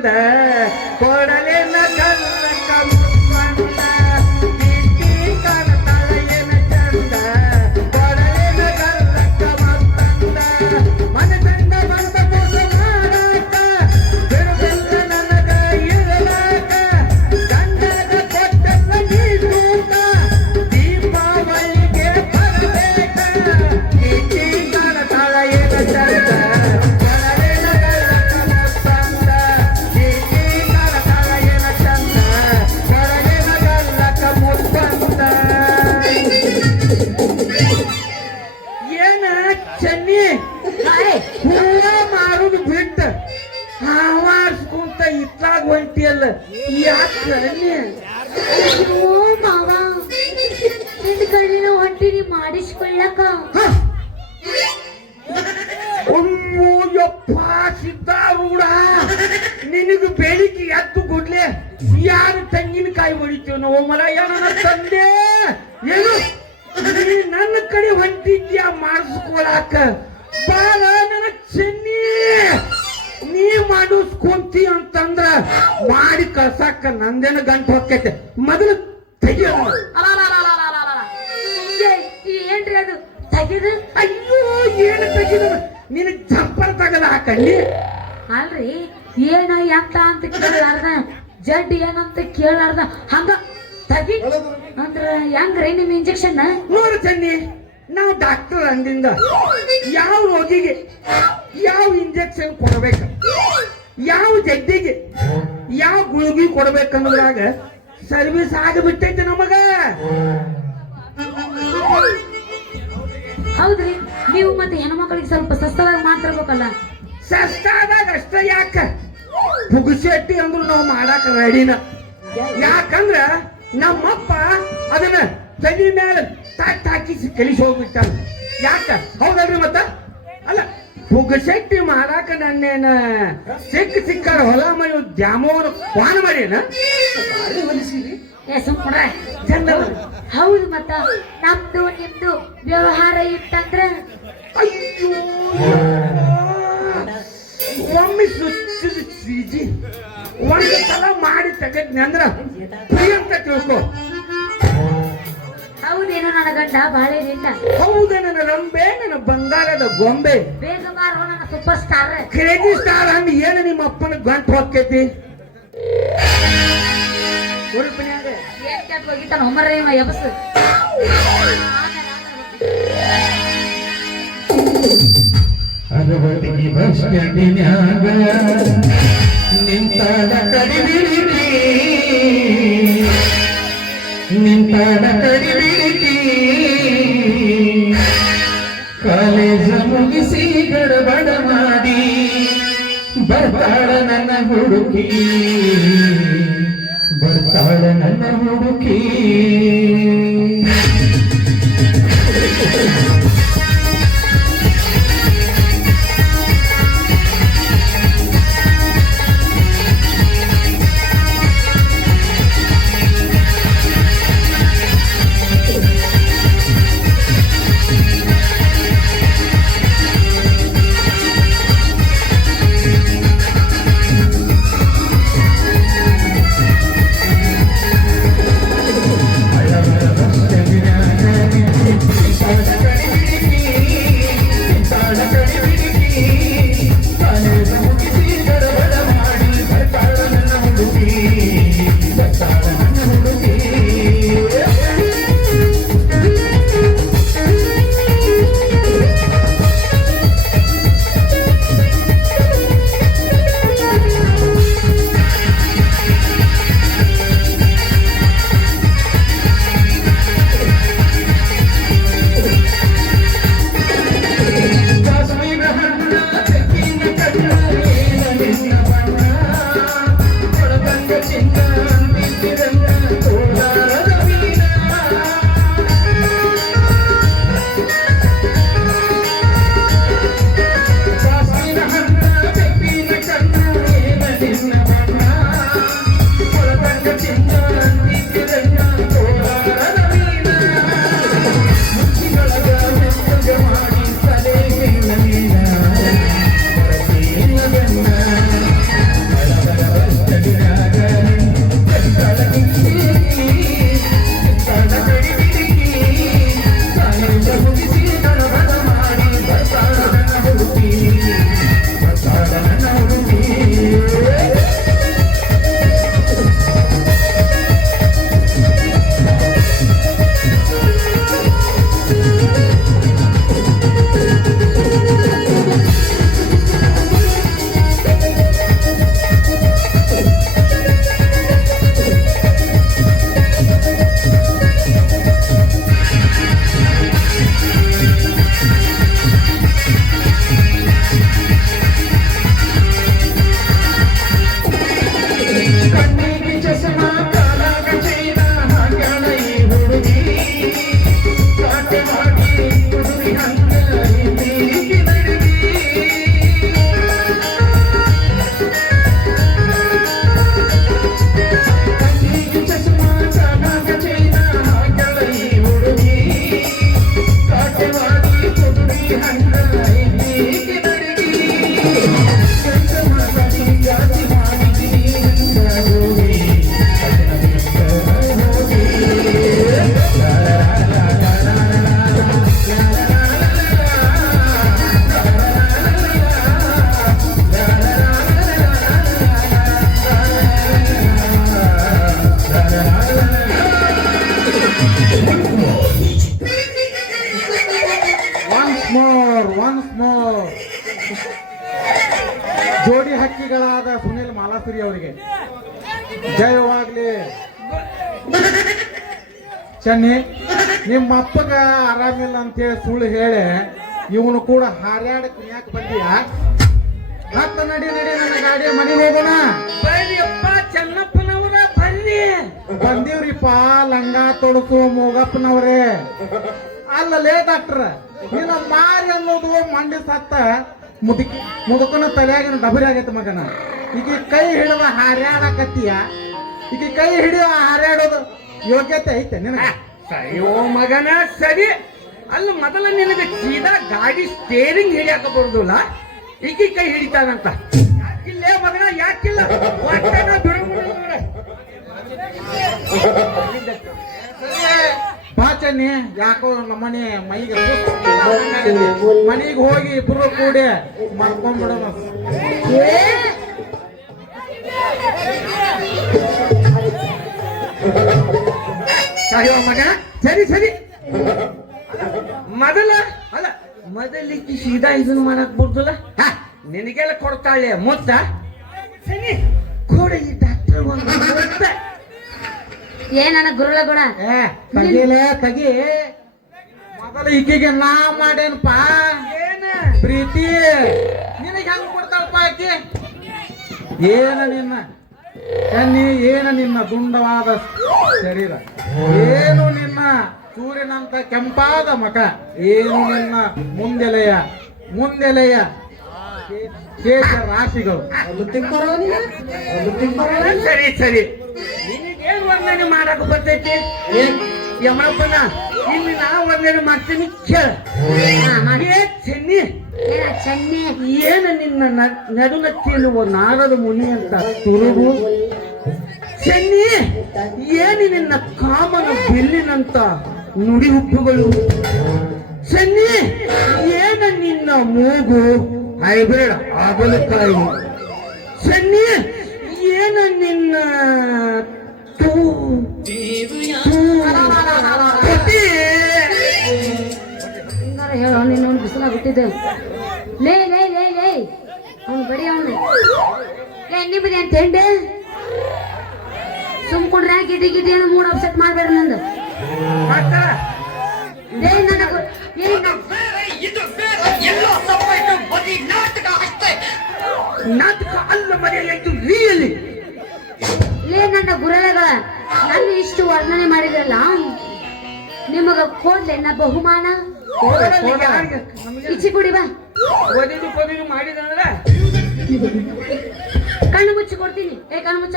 ಚಂದ ಕೊಡಲೇನ ಕಲ್ಲಕ್ಕ ಮುತ್ತಂದ ಕಿಟ್ಟಿ ಕಾಣತಾಳ ಏನ ಚಂದ ಕೊಡಲೇನ ಕಲ್ಲಕ್ಕ ಮುತ್ತಂದ ಮನದಂಡ ಬಂದ ಮೋಸ ಮಾಡಾಕ ಬಿಡುಗಲ್ಲ ನನಗ ಇರಲಾಕ ಗಂಡಗ ಕೊಟ್ಟಲ್ಲ ನೀ ತೂಕ ದೀಪಾವಳಿಗೆ ಬರಬೇಕ ಕಿಟ್ಟಿ ಕಾಣತಾಳ ಏನ ಚಂದ ಹೂವ ಮಾರುದು ಬಿಟ್ಟ ಹಾವಾಡ್ಸ್ಕೊಂತ ಇತ್ಲಾಗ ಹೊಂಟಿಯಲ್ಲ ಯಾಕೆ ಅಯ್ಯೋ ಮಾವ ನಿನ್ ಕಣ್ಣಿನ ಹೊಂಟಿನಿ ಮಾಡಿಸ್ಕೊಳ್ಳಕ ಅಮ್ಮೋ ಯಪ್ಪ ಸಿದ್ದಾರೂಢ ನಿನಗೆ ಬೆಳಿಗ್ಗೆ ಎದ್ದು ಕೊಡ್ಲೆ ಯಾರು ತೆಂಗಿನಕಾಯಿ ಹೊಡಿತೀವ ನಾವು ಮರ ನನ್ನ ತಂದೆ ಏನು ನೀ ನನ್ನ ಕಡೆ ಹೊಂಟಿದ್ಯಾ ಮಾಡಿಸ್ಕೊಳಕ ಬಾಳ ನನ್ನ ಚೆನ್ನಿ ನೀ ಮಾಡಿಸ್ಕೊಂತಿ ಅಂತಂದ್ರ ಮಾಡಿ ಕಳ್ಸಾಕ ನಂದೇನ ಗಂಟು ಹೊಕ್ಕೈತೆ ಮೊದಲು ತೆಗಿಯ ಏನ್ರಿ ಅದು ತೆಗೆದು ಅಯ್ಯೋ ಏನು ತೆಗಿದ ನಿನ್ ಜಂಪರ್ ತಗದ ಹಾಕಂಡಿ ಅಲ್ರಿ ಏನ ಎಂತ ಅಂತ ಕೇಳಾರ್ದ ಜಡ್ ಏನಂತ ಕೇಳಾರ್ದ ಹಂಗ ತೆಗಿ ಅಂದ್ರ ಹೆಂಗ್ರಿ ನಿಮ್ ಇಂಜೆಕ್ಷನ್ ನೋಡು ಚೆನ್ನಿ ನಾವು ಡಾಕ್ಟರ್ ಅಂದಿಂದ ಯಾವ ರೋಗಿಗೆ ಯಾವ ಇಂಜೆಕ್ಷನ್ ಕೊಡ್ಬೇಕು ಯಾವ ಜಡ್ಡಿಗೆ ಯಾವ ಗುಳಿಗೆ ಕೊಡ್ಬೇಕನ್ನೋದ್ರಾಗ ಸರ್ವಿಸ್ ಆಗಿಬಿಟ್ಟೈತೆ ನಮಗ ಹೌದ್ರಿ ನೀವು ಮತ್ತೆ ಹೆಣ್ಮಕ್ಳಿಗೆ ಸ್ವಲ್ಪ ಸಸ್ತವಾಗಿ ಮಾತಾಡ್ಬೇಕಲ್ಲ ಸಸ್ತಾದಾಗ ಅಷ್ಟ ಯಾಕ ಪುಗುಶೆಟ್ಟಿ ಅಂದ್ರು ನಾವು ಮಾಡಾಕ ರೆಡಿನ ಯಾಕಂದ್ರ ನಮ್ಮಪ್ಪ ಅದನ್ನ ತಲೆ ಮೇಲೆ ತಾಟ್ ಹಾಕಿಸಿ ಕಲಿಸಿ ಹೋಗ್ಬಿಟ್ಟ ಯಾಕ ಹೌದಲ್ರಿ ಮತ್ತ ಅಲ್ಲ ಪುಗುಶೆಟ್ಟಿ ಮಾಡಾಕ ನನ್ನೇನ ಸಿಕ್ಕಾರ ಹೊಲ ಮನೆ ದ್ಯಾಮೋನ ಪಾನ ಮಾಡ್ಯಾನ ಸುಮ್ರ ಚಂದ ಹೌದು ಮತ್ತ ನಮ್ದು ನಿಮ್ದು ವ್ಯವಹಾರ ಇತ್ತಂದ್ರ ಅಯ್ಯೋ ಒಮ್ಮೆ ಸುತ್ತಿದ ಸೀಜಿ ಒಂದು ಸಲ ಮಾಡಿ ತೆಗದ್ನಿ ಅಂದ್ರ ಫ್ರೀ ಅಂತ ತಿಳ್ಕೊ ಹೌದೇನೋ ನನ್ನ ಗಂಡ ಬಾಳೆ ನಿಂದ ಹೌದ ನನ್ನ ರಂಬೆ ನನ್ನ ಬಂಗಾರದ ಗೊಂಬೆ ಬೇಗ ಮಾರೋ ನನ್ನ ಸೂಪರ್ ಸ್ಟಾರ್ ಕ್ರೇಜಿ ಸ್ಟಾರ್ ಹಂಗ ಏನು ನಿಮ್ಮ ಅಪ್ಪನ ಗಂಟು ಹೊಕ್ಕೈತಿ ಏನ್ ಕೆಟ್ಟ ಹೋಗಿತ್ತಾನ ಹೊಮ್ಮರ ಎಬಸ್ ಅರವತ್ತಿಗೆ ಬಸ್ ಸ್ಟ್ಯಾಂಡಿನ್ಯಾಗ ನಿಂತಾಡ ಕಡಿಬಿಡಿಕಿ ನಿಂತಾಡ ಕಡಿಬಿಡಿಕಿ ಕಾಲೇಜ ಮುಗಿಸಿ ಗಡಬಡ ಮಾಡಿ ಬರ್ತಾಳ ನನ್ನ ಹುಡುಕಿ ಬರ್ತಾಳ ನನ್ನ ಹುಡುಕಿ ಒನ್ಸ್ ಮೋರ್ ಜೋಡಿ ಹಕ್ಕಿಗಳಾದ ಸುನಿಲ್ ಮಾಲಾಸುರಿ ಅವರಿಗೆ ಜಯವಾಗ್ಲಿ. ಚೆನ್ನಿ, ನಿಮ್ಮ ಅಪ್ಪಗ ಆರಾಮಿಲ್ಲ ಅಂತೇಳಿ ಸುಳ್ಳು ಹೇಳಿ ಇವನು ಕೂಡ ಹಾರ್ಯಾಡಕ್ ಯಾಕೆ ಬಂದೀಯ? ಹತ್ತ ನಡಿ ನಡಿ, ನನ್ನ ಗಾಡಿ ಮನೆಗೆ ಹೋಗೋಣ. ಬರ್ರಿಯಪ್ಪ ಚೆನ್ನಪ್ಪನವ್ರ ಬರ್ರಿ. ಬಂದೀವ್ರಿಪ್ಪ ಲಂಗ ತೊಡಸು ಮೂಗಪ್ಪನವ್ರೆ. ಅಲ್ಲಲೇ ಡಾಕ್ಟ್ರ, ನೀನು ಮಾರಿ ಅನ್ನೋದು ಮಂಡಿ ಸತ್ತ ಮುದುಕನ ತಲೆಯಾಗಿನ ಡಬರಿ ಆಗೈತೆ ಮಗನ. ಈಗ ಕೈ ಹಿಡಿದ ಹಾರ್ಯಾಡಕತ್ತೀಯ, ಈಗ ಕೈ ಹಿಡಿದ ಹಾರ್ಯಾಡೋದು ಯೋಗ್ಯತೆ ಐತೆ ನಿನಗೆ? ಸರಿ ಓ ಮಗನ ಸರಿ. ಅಲ್ಲ ಮೊದಲ ನಿನಗೆ ಸೀದಾ ಗಾಡಿ ಸ್ಟೇರಿಂಗ್ ಹಿಡಿಯಾಕ ಬರುದಿಲ್ಲ, ಈಗ ಕೈ ಹಿಡಿತಾನಂತ. ಯಾಕಿಲ್ಲೇ ಮಗನ, ಯಾಕಿಲ್ಲ? ಒಟ್ಟೆ ನಾ ಬಿಡುವುದಿಲ್ಲ ನೋಡು. ಬಾ ಚೆನ್ನಿ, ಯಾಕೋ ನಮ್ಮನೆ ಮೈಗೆ ಮನೆಗೆ ಹೋಗಿ ಇಬ್ರು ಕೂಡಿ ಮಾಡ್ಕೊಂಡ್ಬಿಡೋಣ. ಸರಿ ಓ ಮಗನ ಸರಿ ಸರಿ. ಮೊದಲ ಅಲ್ಲ ಮೊದಲಿಕ್ಕೆ ಸೀದಾ ಇದನ್ನ ಮಾಡಕ್ ಬರುದಿಲ್ಲ. ನಿನಗೆಲ್ಲ ಕೊಡ್ತಾಳೆ ಮೊತ್ತ. ಸರಿ ಕೊಡ ಈ ಡಾಕ್ಟರ್ ಒಂದು ಮೊತ್ತ. ಏನಣ್ಣ ಗುರುಳಗೌಡ? ತಗಿಲೇ ತಗಿ. ಮೊದಲ ಈಕೆಗೆ ನಾ ಮಾಡೇನಪ್ಪ ಏನ ಪ್ರೀತಿ, ನಿನಗೆ ಹೆಂಗ್ ಕೊಡ್ತಾಳಪ್ಪ ಆಕಿ? ಏನ ನಿನ್ನ ಕನ್ನಿ, ಏನ ನಿನ್ನ ದುಂಡವಾದ ಶರೀರ, ಏನು ನಿನ್ನ ಸೂರ್ಯನಂತ ಕೆಂಪಾದ ಮಕ, ಏನು ನಿನ್ನ ಮುಂದೆಲೆಯ ಕೇಶ ರಾಶಿಗಳು. ಸರಿ ಸರಿ. ನಿನಗೇನ್ ವರ್ಣನೆ ಮಾಡಕ್ ಬರ್ತೈತಿ ಯಮಪ್ಪನ? ಇಲ್ಲಿ ನಾ ವರ್ಣನೆ ಮಾಡ್ತೀನಿ ಕೇಳ. ಚೆನ್ನಿ, ಚೆನ್ನಿ ಏನ ನಿನ್ನ ನಡುನಕ್ಕಿರುವ ನಾರದ ಮುನಿ ಅಂತ ತುರುಗು? ಚೆನ್ನಿ, ಏನು ನಿನ್ನ ಕಾಮನ ಬಿಲ್ಲಿನಂತ ನುಡಿ ಹುಬ್ಬುಗಳು? ಚೆನ್ನಿ, ಏನ ನಿನ್ನ ಮೂಗು ಹೈಬ್ರಿಡ್ ಆಗಲಕಾಯಿ? ಚೆನ್ನಿ, ಏನ ನಿನ್ನ ಹೇಳೋ, ನೀನು ಬಿಸಿಲ ಬಿಟ್ಟಿದ್ದೆ. ಲೇ ಲೇ ಲೇ ಲೇ, ಅವ್ನು ಬಡಿ ಅವನು. ಲೇ ನಿಮ್ಮದಿ ಅಂತ ಹೇಳಿ ಸುಮ್ಕೊಂಡ್ರೆ ಗಿಡ್ಡಿ ಗಿಡ್ಡಿ ಏನೋ ಮೂಡ್ ಅಪ್ಸೆಟ್ ಮಾಡ್ಬೇಡ ನಂದು. ಲೇ ನನ್ನ ನಾಟಕ ಅಲ್ಲ ಮರೆಯಲಿದ್ದು ರಿಯಲಿ. ಲೇ ನನ್ನ ಗುರಳೆಗಳ, ನನ್ನ ಇಷ್ಟು ವರ್ಣನೆ ಮಾಡಿದ್ರಲ್ಲ, ನಿಮಗ ಕೊಡ್ಲೆ ನಾ ಬಹುಮಾನ. ಇಚ್ಚಿ ಕುಡಿ ಬಾ. ಒದಿದು ಮಾಡಿದಂದ್ರ ಕಣ್ಣು ಮುಚ್ಚಿ ಕೊಡ್ತೀನಿ. ಏ ಕಣ್ಣು ಮುಚ್ಚ,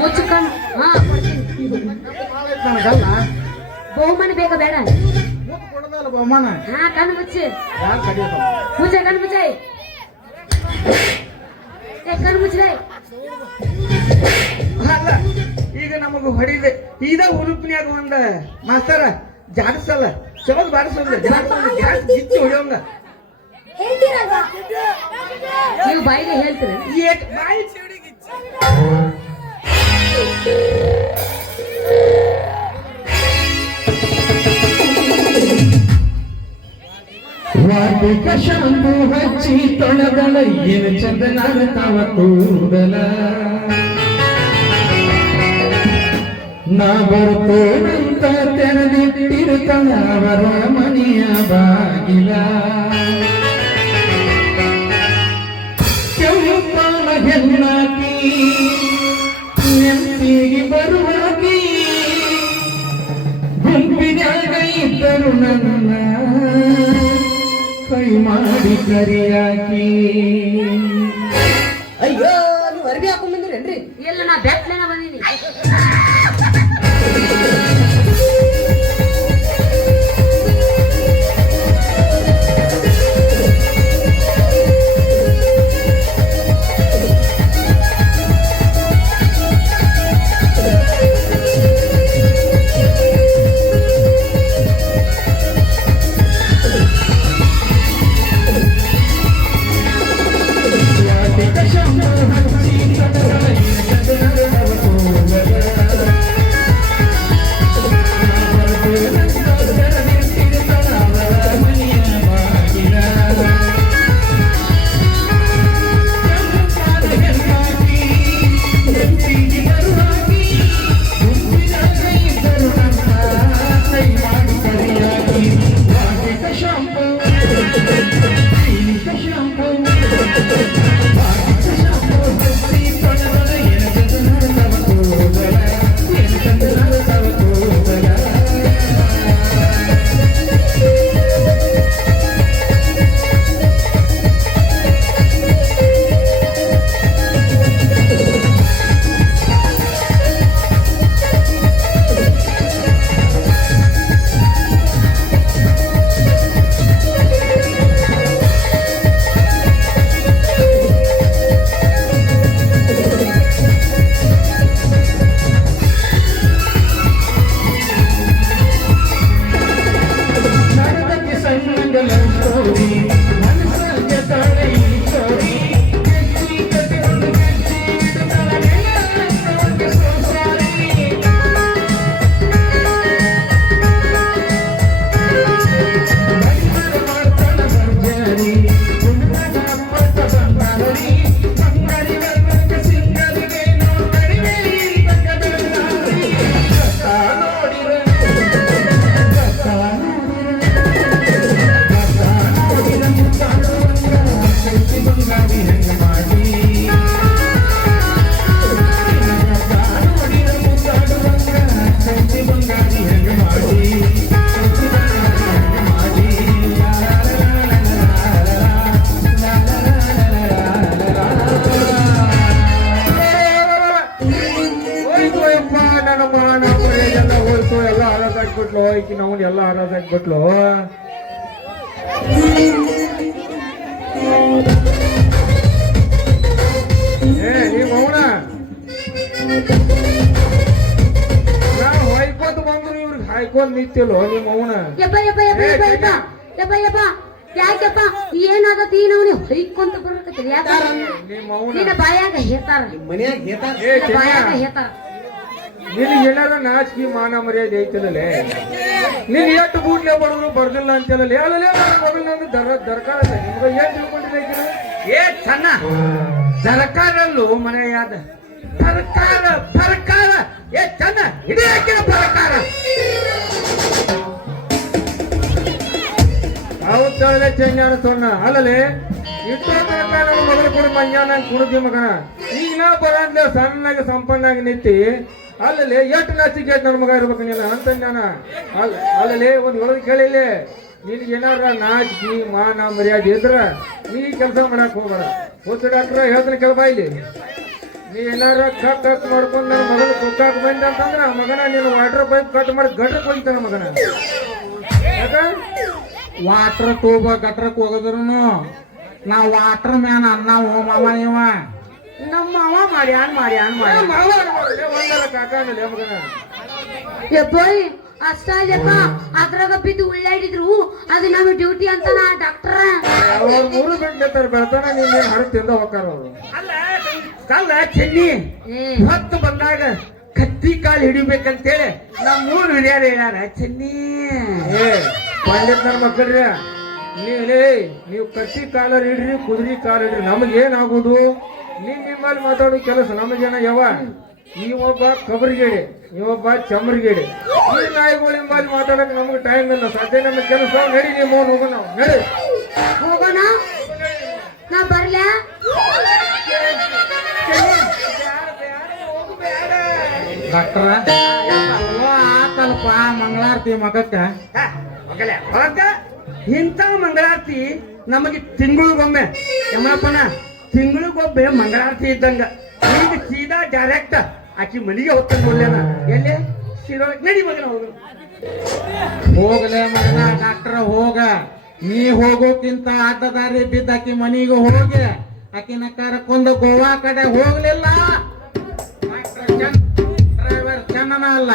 ಮುಚ್ಚು ಕಣ್ಣು. ಹಾ ಕೊಡ್ತೀನಿ. ನನಗಲ್ಲ ಬಹುಮಾನ ಬೇಗ ಬೇಡ. ಮುತ್ತು ಕೊಡದಲ್ಲ ಬಹುಮಾನ. ಹಾ ಕಣ್ಣು ಮುಚ್ಚಿ. ಯಾರು ಕಡಿಯೋದು? ಮುಚ್ಚ ಕಣ್ಣು ಮುಚ್ಚ. ಏ ಕಣ್ಣು ಮುಚ್ಚಲೇ. ಅಲ್ಲ ಈಗ ನಮಗ ಹೊಡಿದೆ ಇದ ಹುರುಪಿನ್ಯಾಗ ಒಂದ ಮಾಸ್ತರ ಜಾಡಿಸಲ್ಲ ಚಮದ್ ಬಾರಿಸಲ್ಲ ಜಾಸ್ತಿ ಗಿಚ್ಚಿ ಹೊಡಿಯೋಂಗ. ನೀವು ಬಾಯಿಗೆ ಹೇಳ್ತೀರ? ಬಾಯಿ ವಾಟಿಕ ಶಾಂಪು ಹಚ್ಚಿ ತೊಳೆದಳ, ಏನು ಚಂದನಾದ ತವ ಕೂದಲ. ನಾ ಬರ್ತೇನಂತ ತೆರೆದಿಟ್ಟಿರುತ್ತಲ ಅವರ ಮನೆಯ ಬಾಗಿಲ. ಕೆಂಪಾನ ಹೆಣ್ಣಾಕಿ ನೆನಪಿಗೆ ಬರುವಾಗಿ, ಗುಂಪಿನಾಗ ಇದ್ದರು ನನ್ನ ಕೈ ಮಾಡಿ ಕರಿಯಾಕಿ. ಅಯ್ಯೋ, ನೀವು ಅರ್ಬಿ ಹಾಕೊಂಡ್ ಬಂದಿರೇನ್ರಿ? ಎಲ್ಲ ನಾ ಬೆಟ್ಲೇನ ಬಂದೀನಿ. ವಾಟಿಕ ಶಾಂಪು ಹಚ್ಚಿ ತೊಳೆದಳ, ಏನು ಚಂದನಾದ ತವ ಕೂದಲ. ಆರಾಧಾಗ್ಬಿಟ್ಲು. ನೀವ್ ಮೌನ ನಾವು ಹೊಯ್ಕೋತ ಬಂದ್ರು ಇವ್ರಿಗೆ ಹಾಯ್ಕೊಂಡ್ ನಿಂತಿಲ್ಲೋ ನಿಮ್ ಮೌನ. ಯಪ್ಪ ಯಪ್ಪ ಯಪ್ಪ ಯಪ್ಪ ಯಪ್ಪ ಯಪ್ಪ ಯಪ್ಪ ಯಾಕಪ್ಪ ಏನಾಗತ್ತಿ ನಾವು ಹೊಯ್ಕೊಂತ ಬರ್ಬೇಕತ್ತೀರಿ ಯಾಕ ನಿಮ್ ಮೌನ ನಿನ್ನ ಬಾಯಾಗ ಹೇಳ್ತಾರ ಮನ್ಯಾಗ ಹೇತಾರ ಬಾಯಾಗ ಹೇಳ್ತಾರ ನಿನಗೆ ಏನಾರ ನಾಚಿಕೆ ಮಾನ ಮರ್ಯಾದೆ ಐತಲೇ. ನೀನ್ ಎಷ್ಟು ಬೂಟ್ಲೆ ಬಡದ್ರು ಬರ್ದಿಲ್ಲ ಅಂತಲೇ ಅಲ್ಲೇ ಮೊಬೈಲ್ ದರ್ಕಾರ ನಿಮ್ಗೆ ಏನ್ ತಿಳ್ಕೊಂಡಿದ್ರೆ ಏ ಚೆನ್ನ ಸರ್ಕಾರಲ್ಲೂ ಮನೆಯಾದ ಸರ್ಕಾರ ಸರ್ಕಾರ ಏ ಚೆನ್ನ ಇಡೀ ಹಾಕಿನ ಸರ್ಕಾರ ಅವತ್ತೇ ಚೆಂಜಾನ ಸೊನ್ನ ಅಲ್ಲಲೇ ಇಷ್ಟೋ ತನಕ ನನ್ನ ಮಗಳು ಕೂಡ ಮಂಜಾನ ಕುಡಿದಿ ಮಗನ. ಈಗ ನಾ ಬರಂದ್ಲೆ ಸಣ್ಣಾಗಿ ಸಂಪನ್ನಾಗಿ ನಿಂತಿ ಅಲ್ಲಲ್ಲಿ ಎಷ್ಟು ನಾಚಿಕೆ ನನ್ನ ಮಗ ಇರ್ಬೇಕು ನೀನು ಅಂತ ನಾನು ಅಲ್ಲಲ್ಲಿ ಒಂದು ಹೇಳೋದು ಕೇಳಿಲ್ಲ. ನಿನಗೆ ಏನಾರ ನಾಚಿಕೆ ಮಾನ ಮರ್ಯಾದೆ ಇದ್ರ ನೀ ಕೆಲಸ ಮಾಡಕ್ ಹೋಗ್ಬೇಡ. ಹೊತ್ತು ಡಾಕ್ಟ್ರ ಹೇಳ್ತಾನೆ ಕೇಳಬ ಇಲ್ಲಿ. ನೀ ಏನಾರ ಕಟ್ ಮಾಡ್ಕೊಂಡು ನನ್ನ ಮಗನ ಕುಕ್ಕಾಕ್ ಬಂದ ಅಂತಂದ್ರ ಮಗನ ನೀನು ವಾಟರ್ ಪೈಪ್ ಕಟ್ ಮಾಡಿ ಗಟ್ರಕ್ಕೆ ಹೋಗ್ತಾನ ಮಗನ. ಯಾಕ ವಾಟರ್ ತೂಬ ಗಟ್ರಕ್ ಹೋಗದ್ರು ನಾ ವಾಟರ್ ಮ್ಯಾನ್ ಅನ್ನ ಓ ಮಾವ ಇವ ನಮ್ಮ ಮಾವ ಮಾಡ್ಯಾನ್ ಮಾಡ್ಯಾನ್ ಮಾಡ್ಯಾನ್ ಒಂದರ ಕಾಕ ಅನ್ನಲೇ ಮಗನ. ಯಪ್ಪೋಯ್ ಅಷ್ಟ ಅಲ್ಲಪ್ಪ ಅದ್ರಾಗ ಬಿದ್ದು ಉಳ್ಳಾಡಿದ್ರು ಅದು ನಮ್ಮ ಡ್ಯೂಟಿ ಅಂತಾನ ಡಾಕ್ಟರ್. ಅವ್ರ ಮೂರು ಬಿಟ್ಟು ಬೆಳ್ತಾನ ನೀನ್ ಹರ ತಿಂದ ಹೋಗ್ತಾರ ಅವ್ರು. ಅಲ್ಲ ಚೆನ್ನಿ ಹೊತ್ತು ಬಂದಾಗ ಕತ್ತಿ ಕಾಲು ಹಿಡಿಬೇಕಂತೇಳಿ ನಮ್ಮ ಮೂರು ಹಿರಿಯರು ಹೇಳ್ಯಾರ ಚೆನ್ನಿ. ಏ ಪಂಡಿತ್ ನನ್ನ ಮಕ್ಕಳ್ರಿ ನೀವು ಕತ್ತಿ ಕಾಲರ್ ಇಡ್ರಿ ಕುದುರಿ ಕಾಲ ಇಡ್ರಿ ನಮಗೇನಾಗುದು. ನಿಮ್ಮಲ್ಲಿ ಮಾತಾಡೋ ಕೆಲಸ ನಮಗೇನ ಯಾವ ನೀವೊಬ್ಬ ಕಬರಿಗೇಡಿ ನೀವೊಬ್ಬ ಚಮರಿಗೇಡಿ ಈ ನಾಯಿಗಳು ನಿಮ್ಮಲ್ಲಿ ಮಾತಾಡಕ್ ನಮ್ಗೆ ಟೈಮ್ ಇಲ್ಲ. ಸದ್ಯ ನಮ್ಮ ಕೆಲಸ ನಡಿ ನೀವು ಮೌನ ಹೋಗೋಣ ನಾವು ನಡಿ ಹೋಗೋಣ ನಾ ಬರ್ಲ್ಯಾ ಡಾಕ್ಟರ ಆತಲ್ಪ ಮಂಗಳಾರತಿ ಮಗಕ್ಕ ಮಗಲೇ ಹೊರಗ ಇಂಥ ಮಂಗಳಾರತಿ ನಮಗೆ ತಿಂಗಳಿಗೊಮ್ಮೆ ಯಮನಪ್ಪನ ತಿಂಗಳಿಗೊಮ್ಮೆ ಮಂಗಳಾರತಿ ಇದ್ದಂಗ. ಈಗ ಸೀದಾ ಡೈರೆಕ್ಟ್ ಆಕಿ ಮನೆಗೆ ಹೋಗ್ತಾನೆ ನೋಡ್ಲೇನ ಎಲ್ಲಿ ಸೀದಾ ನಡಿ ಮಗನ ಹೋಗ ಹೋಗಲೇ ಮಗನ ಡಾಕ್ಟರ್ ಹೋಗ. ನೀ ಹೋಗೋಕ್ಕಿಂತ ಅಡ್ಡ ದಾರಿ ಬಿದ್ದಾಕಿ ಮನಿಗೆ ಹೋಗಿ ಆಕಿನ ಕರ್ಕೊಂಡು ಗೋವಾ ಕಡೆ ಹೋಗ್ಲಿಲ್ಲ ಡ್ರೈವರ್ ಚೆನ್ನನ ಅಲ್ಲ